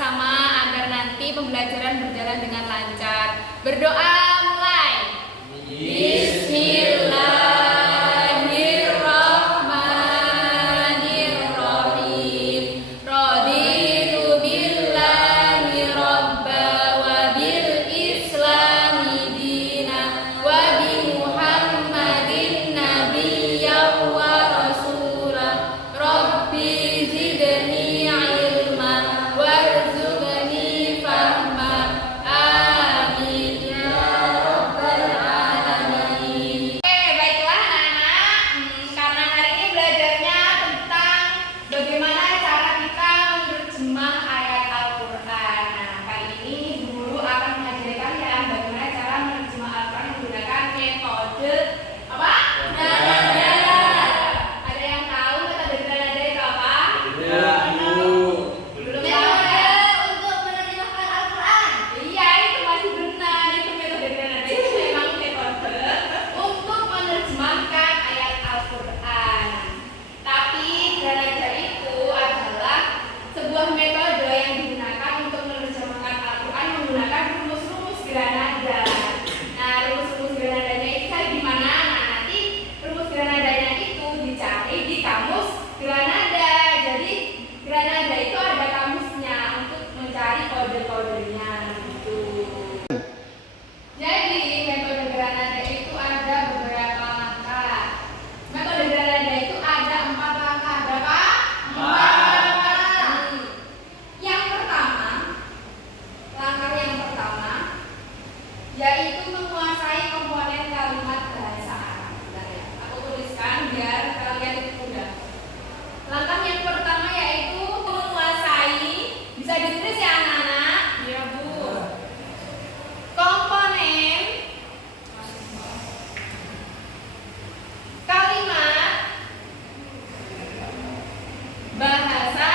bersama-sama agar nanti pembelajaran berjalan dengan lancar. Berdoa mulai. Bismillahirrahmanirrahim. Raditu billahi robba wa bil islami dina wa bi muhammadin nabiyyan wa rasulah. Rabbi zidni ilman warzuqni fahma. Amin ya rabbal alamin. Oke, baiklah anak-anak. Karena hari ini belajarnya tentang bagaimana cara kita menerjemah ayat Al-Quran. Nah, kali ini guru akan mengajari kalian bagaimana cara menerjemah Al-Quran menggunakan metode apa? Granada. Ada yang tahu metode Granada itu apa? Belum tahu ya? Untuk menerjemahkan Al-Quran. Iya, itu masih benar. Itu metode Granada itu memang metode untuk menerjemahkan ayat Al-Quran. Tapi Granada itu adalah sebuah metode yang digunakan untuk menerjemahkan Al-Quran menggunakan rumus-rumus Granada. Nah, rumus-rumus Granadanya itu cari di mana? Nah, nanti rumus Granadanya itu dicari di kamus Granada. Jadi Granada itu ada kamusnya untuk mencari kode-kodenya gitu. Jadi metode Granada itu ada beberapa langkah. Metode Granada itu ada 4 langkah. Berapa? 4. Yang pertama, langkah yang pertama yaitu menguasai komponen kalimat bahasa Arab. Bentar ya, aku tuliskan biar kalian itu mudah. Langkah yang pertama yaitu menguasai, bisa ditulis ya anak-anak? Iya Bu. Komponen kalimat bahasa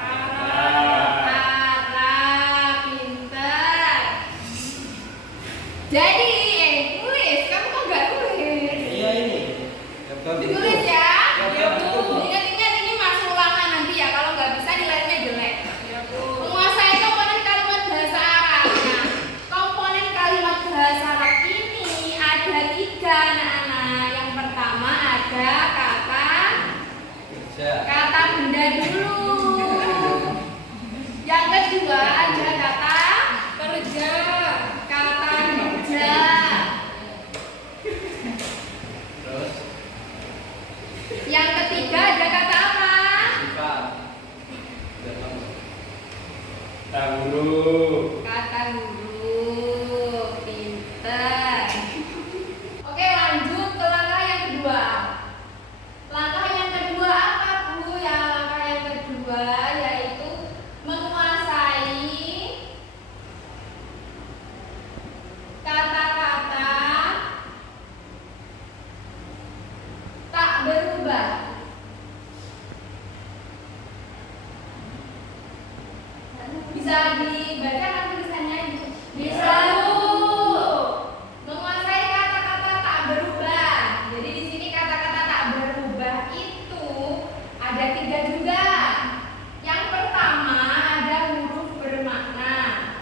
Arab. Pintar. Jadi, tulis. Kamu kok nggak tulis? Iya ini. Ditulis ya. Ya, Bu. Ingat-ingat ini masuk ulangan nanti ya. Kalau nggak bisa nilainya jelek. Menguasai komponen kalimat bahasa Arab. Nah, komponen kalimat bahasa Arab ini ada 3 anak-anak. Yang pertama ada kata benda dulu. Yang kedua ada kata kerja. Terus Yang ketiga ada kata apa? sifat. Dahulu. Kata huruf. Pintar. Oke, lanjut ke langkah yang kedua. Langkah yang kedua apa Bu? Langkah yang kedua yaitu menguasai kata-kata tak berubah. Bisa dibaca kan tulisannya? Bisa Bu. Menguasai kata-kata tak berubah. Jadi di sini kata-kata tak berubah itu ada 3 juga. Yang pertama ada huruf bermakna.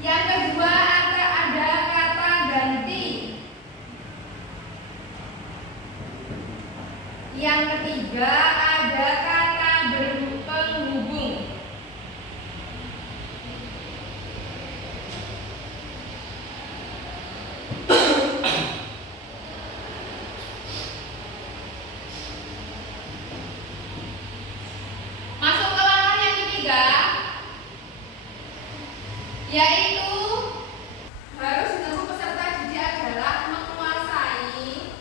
Yang kedua ada kata ganti. Yang ketiga ada kata penghubung. Masuk ke langkah yang ketiga, yaitu harus ditempuh peserta didik adalah menguasai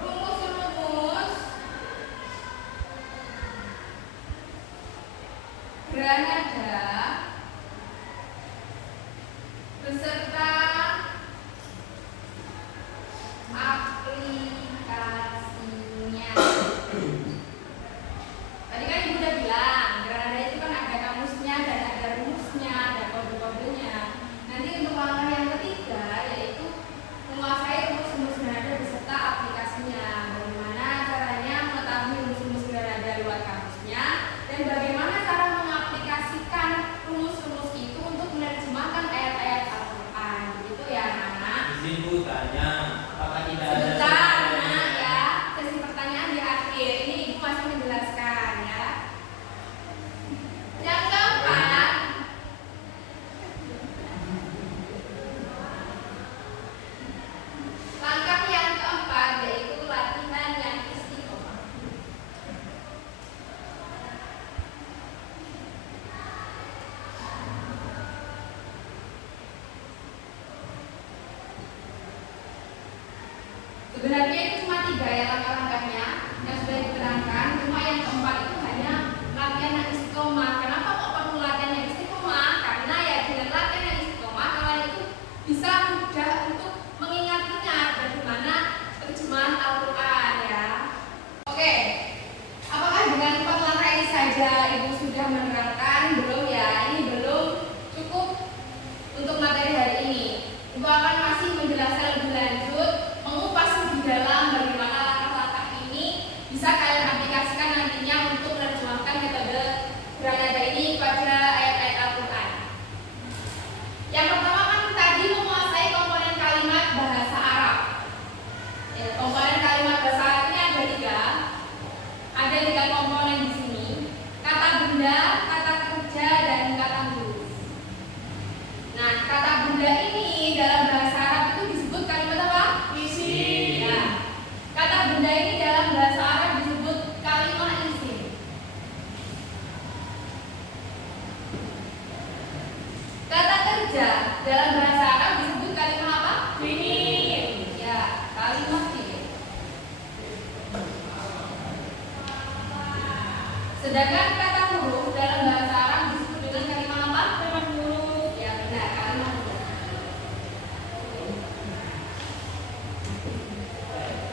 rumus-rumus Granada beserta aplikasinya. Tadi kan Ibu Sebenarnya itu cuma 3 ya langkah-langkahnya yang sudah diterangkan. Cuma yang keempat itu hanya latihan yang istiqomah. Kenapa kok perlu latihan yang istiqomah? Karena ya dengan latihan yang istiqomah kalian itu bisa mudah untuk mengingat-ingat bagaimana terjemahan Al-Quran ya. Oke, apakah dengan 4 langkah ini saja Ibu sudah menerangkan? Belum ya, ini belum cukup untuk materi hari ini. Ibu akan masih menjelaskan lebih lanjut, mengupas lebih dalam bagaimana langkah-langkah ini bisa kalian aplikasikan nantinya untuk menerjemahkan metode Granada ini pada ayat-ayat Al-Quran. Yang pertama kan tadi menguasai komponen kalimat bahasa Arab. Ya, komponen kalimat bahasa Arab ini ada 3. Ada 3 komponen di sini. Kata benda, kata kerja, dan kata huruf. Nah, kata benda ini dalam bahasa Arab itu disebut kalimat apa? Isim. Ya. Kata benda ini dalam bahasa Arab disebut kalimat isim. Kata kerja dalam bahasa Arab disebut kalimat apa? Fi'il. Ya, kalimat fi'il. Sedangkan kata huruf dalam bahasa Arab disebut dengan kalimat apa? Kalimat huruf. Ya benar, kalimat huruf.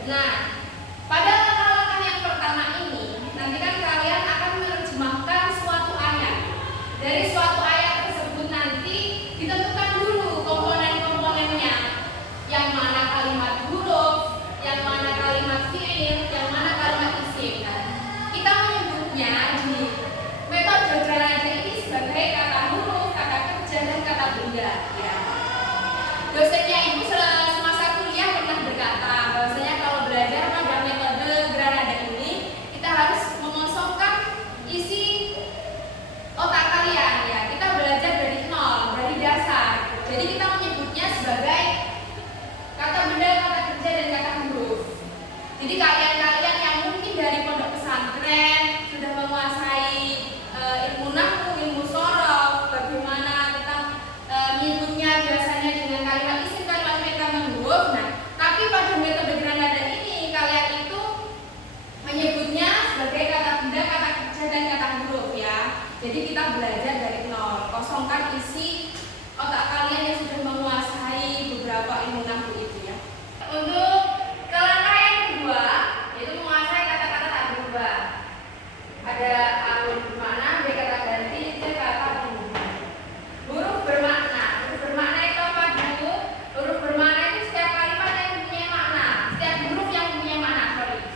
Nah, pada langkah-langkah yang pertama ini, nanti kan kalian akan menerjemahkan suatu ayat. Dari suatu ayat tersebut nanti ditentukan dulu komponen-komponennya. Yang mana kalimat huruf, yang mana kalimat fi'il, yang mana kalimat isim. Nah, kita menyebutnya di metode Granada ini sebagai kata huruf, kata kerja, dan kata benda. Ya. Dosennya Ibu semasa kuliah pernah berkata bahwasanya kalau belajar pada metode Granada ini kita harus mengosongkan isi otak kalian ya. Kita belajar dari nol, dari dasar. Jadi kita menyebutnya sebagai kata benda, kata kerja, dan kata huruf. Jadi kalian-kalian yang mungkin dari pondok pesantren sudah menguasai ilmu nahwu, ilmu shorof, bagaimana tentang menyebutnya biasanya dengan kalimat isim, kalimat fi'il, kalimat huruf. Nah, tapi pada metode Granada ini kalian itu menyebutnya sebagai kata benda, kata kerja, dan kata huruf ya. Jadi kita belajar dari nol, kosongkan isi otak kalian yang sudah menguasai beberapa ilmu nahwu itu ya. Untuk ke langkah yang kedua, yaitu menguasai kata-kata tak berubah. Ada alun bermakna, B kata ganti, C kata penghubung. Huruf bermakna. Huruf bermakna itu apa dulu? Huruf bermakna itu setiap kalimat yang mempunyai makna, setiap huruf yang mempunyai makna,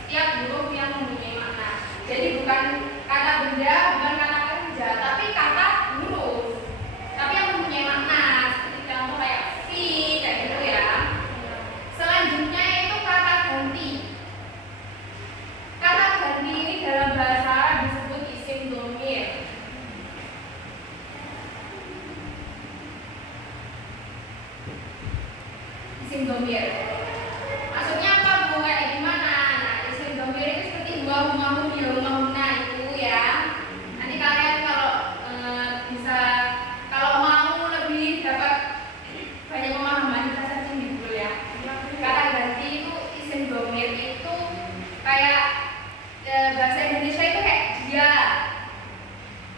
setiap huruf yang mempunyai makna. Jadi bukan kata benda, bukan kata kerja, tapi kata huruf. Tapi yang mempunyai makna, seperti contoh kayak fi, kayak gitu ya. Selanjutnya itu kata ganti. Kata ganti ini dalam bahasa Arab disebut isim dhamir. Isim dhamir. Maksudnya apa Bu? Kayak gimana? Nah, isim dhamir itu seperti huwa, huma, hum, ya, huma, humna itu ya. Nanti kalian kalau bisa, kalau mau lebih dapat banyak pemahaman, kita searching di Google ya. Kata ganti itu isim dhamir itu kayak bahasa Indonesia itu kayak dia,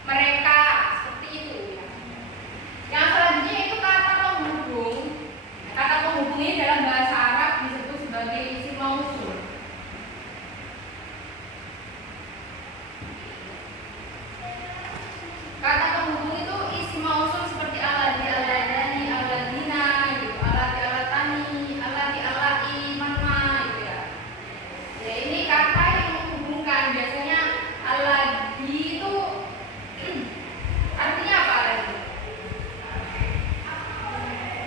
mereka, seperti itu ya. Yang selanjutnya itu kata penghubung. Kata penghubung ini dalam bahasa Arab disebut sebagai isim mausul. Kata penghubung itu isim mausul seperti alladzi, alladani, alladina gitu, allati, allatani, allati, allati, manma gitu ya. Ya ini kata yang menghubungkan. Biasanya alladzi itu artinya apa lagi?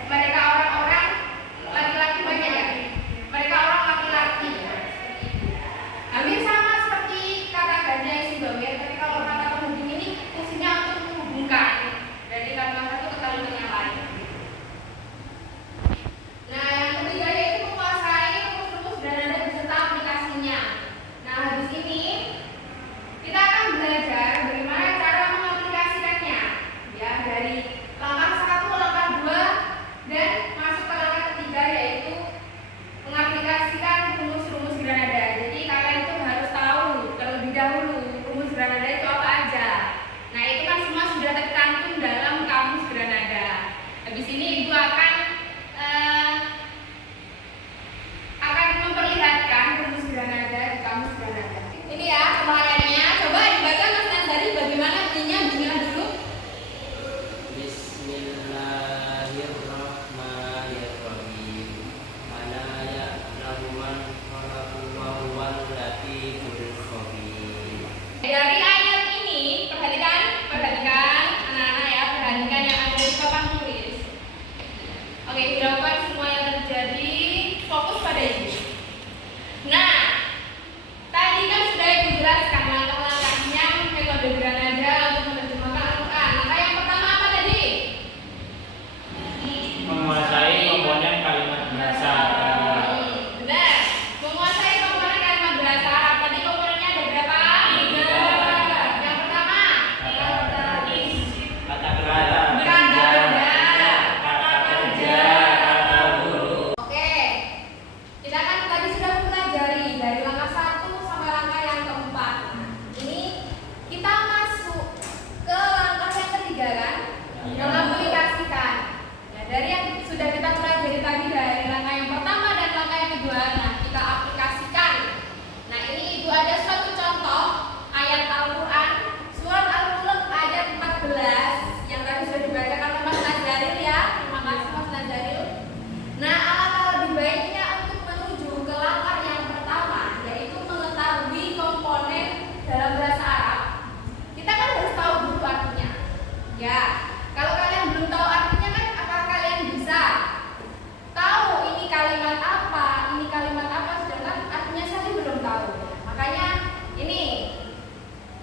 Mereka orang-orang laki-laki banyak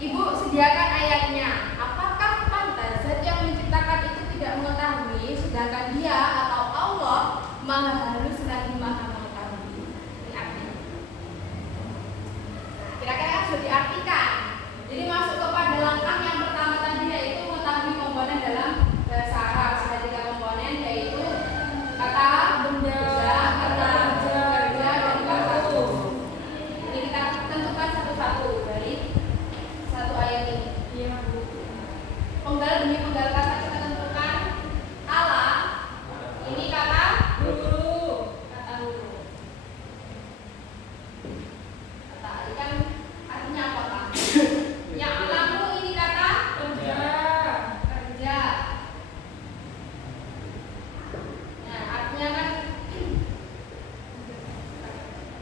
Ibu sediakan ayatnya. Apakah pantas zat yang menciptakan itu tidak mengetahui, sedangkan dia atau Allah maha halus lagi maha mengetahui? Ini artinya. Nah, kira-kira sudah diartikan. Jadi masuk kepada langkah yang pertama tadi, yaitu mengetahui komponen dalam bahasa Arab. Ada 3 komponen, yaitu kata benda, kata kerja, dan kata tuh. Ini kita tentukan satu-satu dari satu ayat ini. Penggal demi penggal kata kita tentukan. Ala, ini kata guru, kata guru. Kata Ali kan artinya apa, Pak? Yang alamu ini kata kerja. Kerja. Nah, artinya kan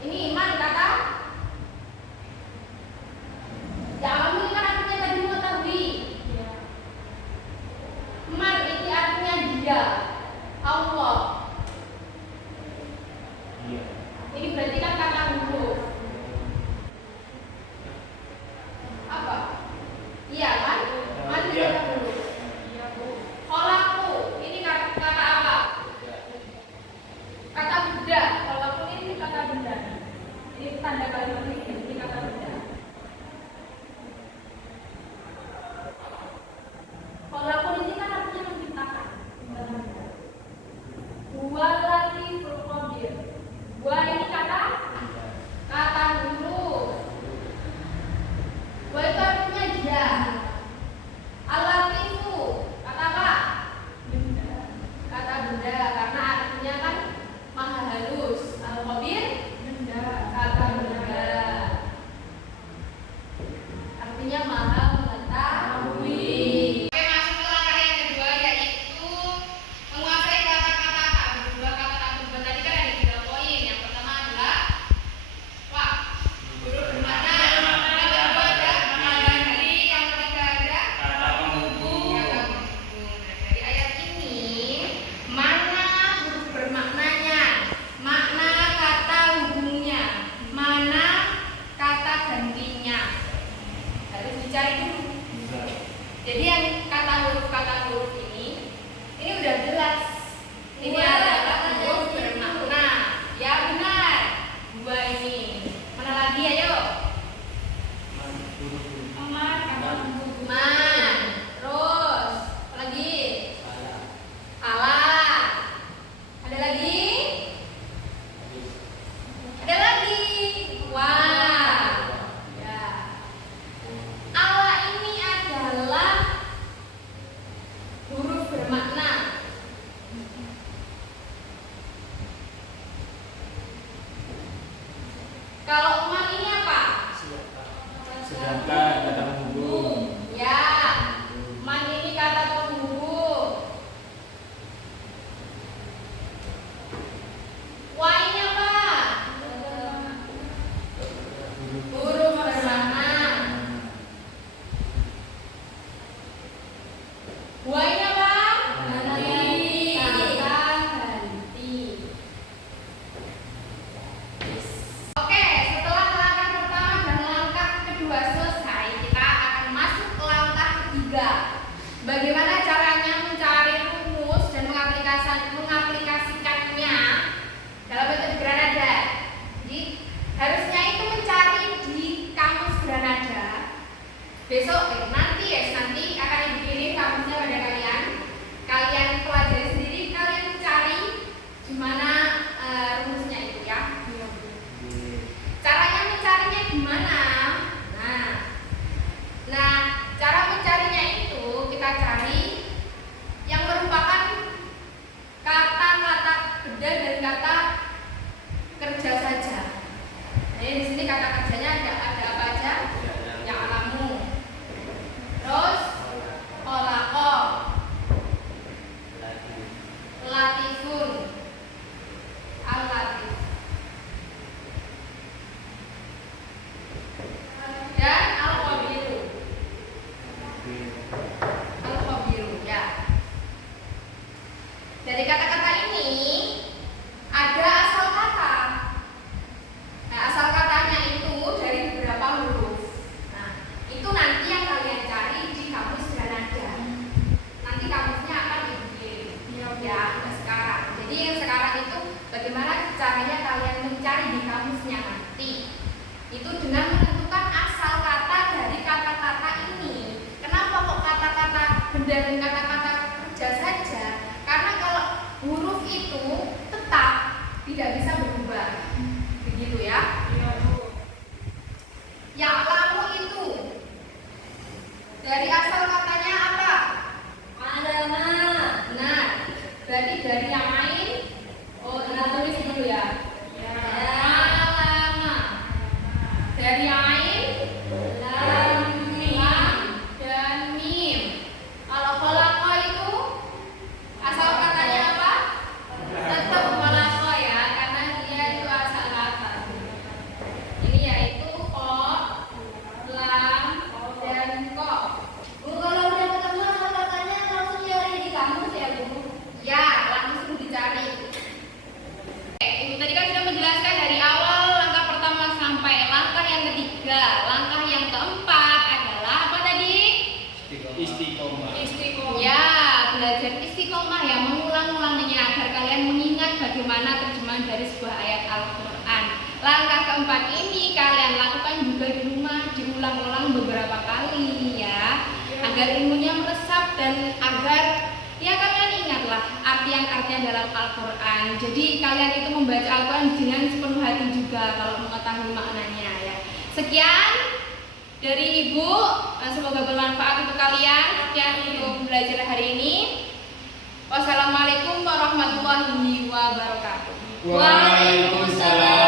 ini iman kata. Yang alamu ini kan artinya tadi mengetahui. Man ini artinya dia, Allah. Ini berarti kan kata huruf. Apa? Iya kan? Man itu kata huruf. Kholaqu, ini kata apa? Kata benda. Kholaqu ini kata benda. Ini tanda kalimat ini kata benda. Kholaqu ini kan artinya menciptakan. Walatiful khabir. Wa ini kata huruf. Wa itu artinya dia. Al-latifu kata apa? Benda. Kata benda karena artinya kan maha halus. Al-khabir benda. Kata benda. Artinya maha mengetahui. Oke, masuk ke langkah yang kedua, yaitu menguasai kata-kata tak berubah. Kata tak berubah tadi kan ada 3 poin. Yang pertama adalah huruf bermakna. Yang kedua ada pengadaan dari. Yang ketiga ada Kata penghubung. kata penghubung. Nah, dari ayat ini mana huruf bermaknanya, makna kata hubungnya, mana kata gantinya, harus dicari dulu. Jadi yang kata huruf ini udah jelas. Ini adalah huruf bermakna. Ya benar. 2 ini. Mana lagi, ayo? Man. Terus apa lagi? Alah. Ada lagi? Ada lagi. Wah. Ya. Allah ini adalah huruf bermakna. Kalau man ini apa? Sedangkan kata penghubung. Ya. Man ini kata penghubung. Wa ini apa? Huruf bermakna. Wa ini apa? Ganti. Kata ganti. Oke, setelah langkah pertama dan langkah kedua selesai, kita akan masuk ke langkah ketiga. Bagaimana caranya mencari rumus dan mengaplikasikannya dalam bentuk Granada. Jadi harusnya itu mencari di kamus Granada. Besok nanti akan ibu kirim kamusnya pada kalian. Kalian pelajari sendiri, kalian cari gimana rumusnya itu ya. Caranya mencarinya gimana? Nah, cara mencarinya itu kita cari yang merupakan kata-kata benda dan kata kerja saja. Jadi di sini kata kerjanya ada apa aja? Yang alamu. Terus kholaqa, latifun, al-latif. Dan al-khabiru. Al-khabiru ya. Dari kata-kata ini ada caranya kalian mencari di kamusnya nanti. Itu dengan menentukan asal kata dari kata-kata ini. Kenapa kok kata-kata benda dan kata-kata kerja saja? Karena kalau huruf itu tetap tidak bisa berubah. Begitu ya. Ya'lamu itu dari asal katanya apa? Alama. Benar. Berarti dari yang lain. Oh, kita tulis dulu ya. Alama. Dari yang lain. Lam, dan mim. Kalau khalaqa itu asal katanya apa? Tetap khalaqa ya, karena dia itu asal kata. Ini yaitu kha, lam, dan ko. Bu, kalau udah ketemu asal katanya langsung nyari di kamus ya, Bu? Ya, langsung dicari. Oke, Ibu tadi kan sudah menjelaskan dari awal langkah pertama sampai langkah yang ketiga. Langkah yang keempat adalah apa tadi? Istiqomah. Istiqomah. Ya, belajar istiqomah ya, mengulang-ulangnya agar kalian mengingat bagaimana terjemahan dari sebuah ayat Al-Quran. Langkah keempat ini kalian lakukan juga di rumah, diulang-ulang beberapa kali ya, agar ilmunya meresap dan agar ya kalian ingatlah artian-artian dalam Al-Quran. Jadi kalian itu membaca Al-Quran dengan sepenuh hati juga kalau mengetahui maknanya ya. Sekian dari Ibu, semoga bermanfaat untuk kalian. Sekian untuk belajar hari ini. Wassalamualaikum warahmatullahi wabarakatuh. Waalaikumsalam.